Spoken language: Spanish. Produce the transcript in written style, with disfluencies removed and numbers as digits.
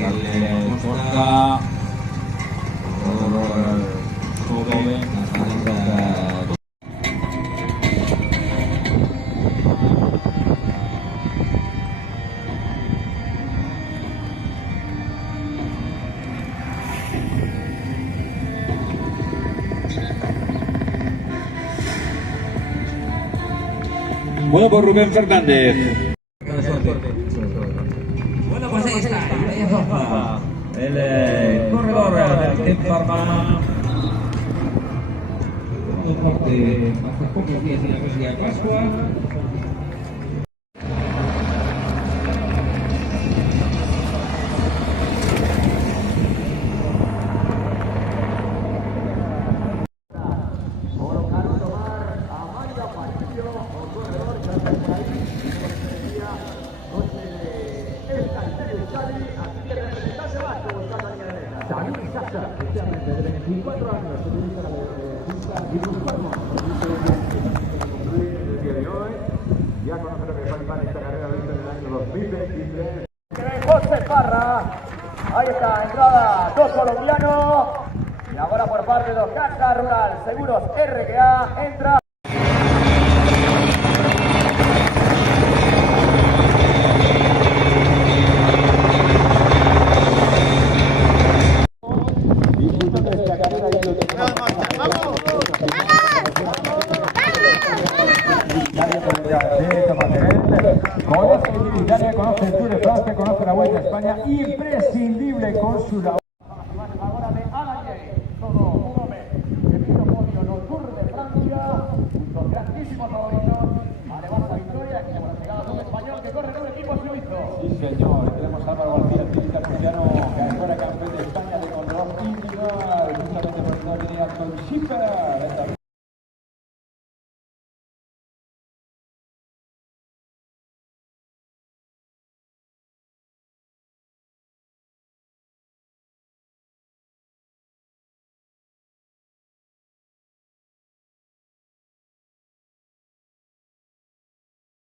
Costa, joven, Bueno, por Rubén Fernández. Bueno, pues ahí está. El corredor del Team Pharma. Hace pocos días en la Universidad de Pascua. De 24 años, se utiliza la el día de hoy. Ya conoce lo que va a pasar esta carrera en el año 2023. José Parra, ahí está, entrada, dos colombianos. Y ahora por parte de los Caja Rural Seguros RGA entra. Conoce el Tour de Francia, conoce la Vuelta a España, imprescindible con su labor.